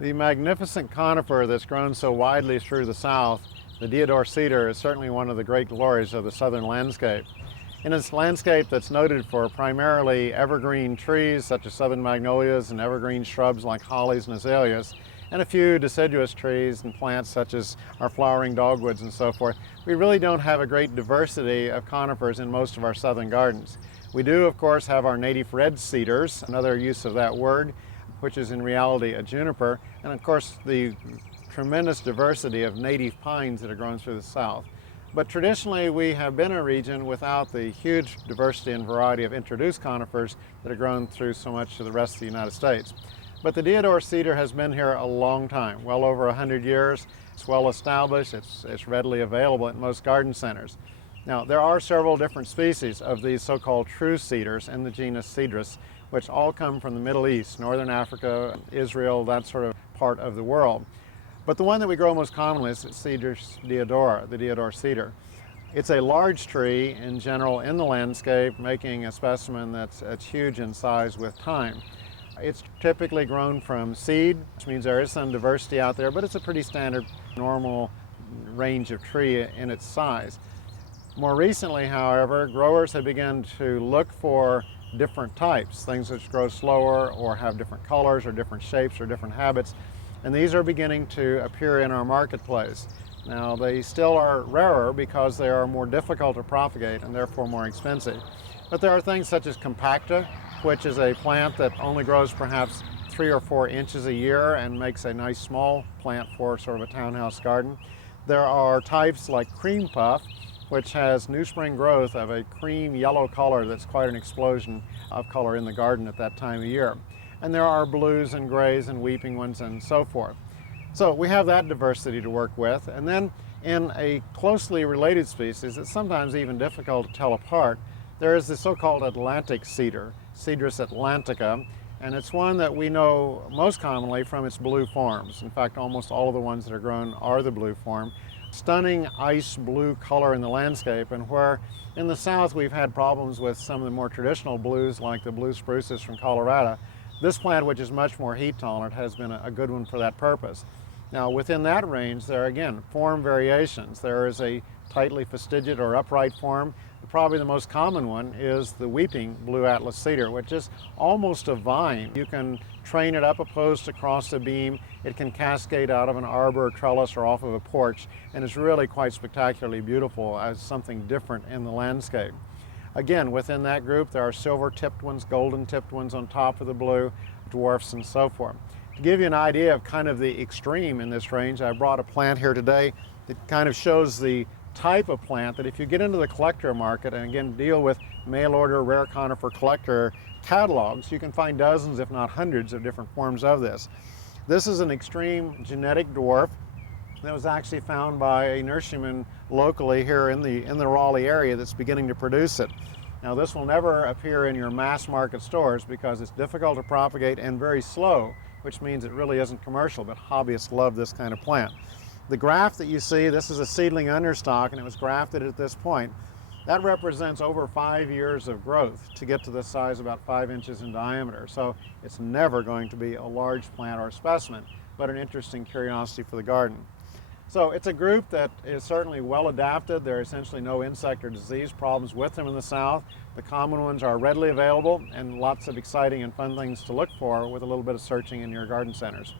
The magnificent conifer that's grown so widely through the South, the deodar cedar, is certainly one of the great glories of the southern landscape. In its landscape that's noted for primarily evergreen trees such as southern magnolias and evergreen shrubs like hollies and azaleas, and a few deciduous trees and plants such as our flowering dogwoods and so forth, we really don't have a great diversity of conifers in most of our southern gardens. We do, of course, have our native red cedars, another use of that word, which is in reality a juniper, and of course the tremendous diversity of native pines that are grown through the South. But traditionally we have been a region without the huge diversity and variety of introduced conifers that are grown through so much of the rest of the United States. But the deodar cedar has been here a long time, well over 100 years. It's well established, it's readily available at most garden centers. Now, there are several different species of these so-called true cedars in the genus Cedrus, which all come from the Middle East, Northern Africa, Israel, that sort of part of the world. But the one that we grow most commonly is Cedrus deodara, the deodar cedar. It's a large tree in general in the landscape, making a specimen that's huge in size with time. It's typically grown from seed, which means there is some diversity out there, but it's a pretty standard, normal range of tree in its size. More recently, however, growers have begun to look for different types, things which grow slower or have different colors or different shapes or different habits, and these are beginning to appear in our marketplace. Now, they still are rarer because they are more difficult to propagate and therefore more expensive. But there are things such as Compacta, which is a plant that only grows perhaps 3 or 4 inches a year and makes a nice small plant for sort of a townhouse garden. There are types like Creampuff, which has new spring growth of a cream yellow color that's quite an explosion of color in the garden at that time of year. And there are blues and grays and weeping ones and so forth. So we have that diversity to work with. And then in a closely related species, it's sometimes even difficult to tell apart, there is the so-called Atlantic cedar, Cedrus atlantica, and it's one that we know most commonly from its blue forms. In fact, almost all of the ones that are grown are the blue form. Stunning ice blue color in the landscape, and where in the South we've had problems with some of the more traditional blues like the blue spruces from Colorado, this plant, which is much more heat tolerant, has been a good one for that purpose. Now, within that range, there are again form variations. There is a tightly fastigiate or upright form. Probably the most common one is the weeping blue Atlas cedar, which is almost a vine. You can train it up a post across a beam. It can cascade out of an arbor or trellis or off of a porch, and it's really quite spectacularly beautiful as something different in the landscape. Again, within that group, there are silver-tipped ones, golden-tipped ones on top of the blue, dwarfs, and so forth. To give you an idea of kind of the extreme in this range, I brought a plant here today that kind of shows the type of plant that if you get into the collector market and again deal with mail order rare conifer collector catalogs, you can find dozens if not hundreds of different forms of this. This is an extreme genetic dwarf that was actually found by a nurseryman locally here in the Raleigh area that's beginning to produce it. Now, this will never appear in your mass market stores because it's difficult to propagate and very slow, which means it really isn't commercial, but hobbyists love this kind of plant. The graft that you see, this is a seedling understock and it was grafted at this point. That represents over 5 years of growth to get to this size, about 5 inches in diameter. So it's never going to be a large plant or specimen, but an interesting curiosity for the garden. So it's a group that is certainly well adapted. There are essentially no insect or disease problems with them in the South. The common ones are readily available and lots of exciting and fun things to look for with a little bit of searching in your garden centers.